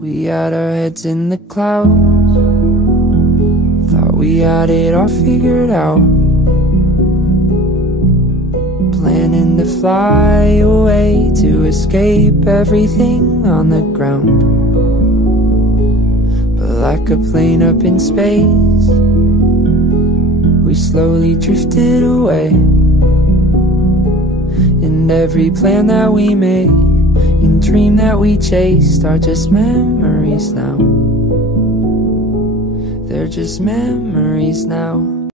We had our heads in the clouds, thought we had it all figured out, planning to fly away to escape everything on the ground. But like a plane up in space, we slowly drifted away, and every plan that we made and dream that we chased are just memories now. They're just memories now.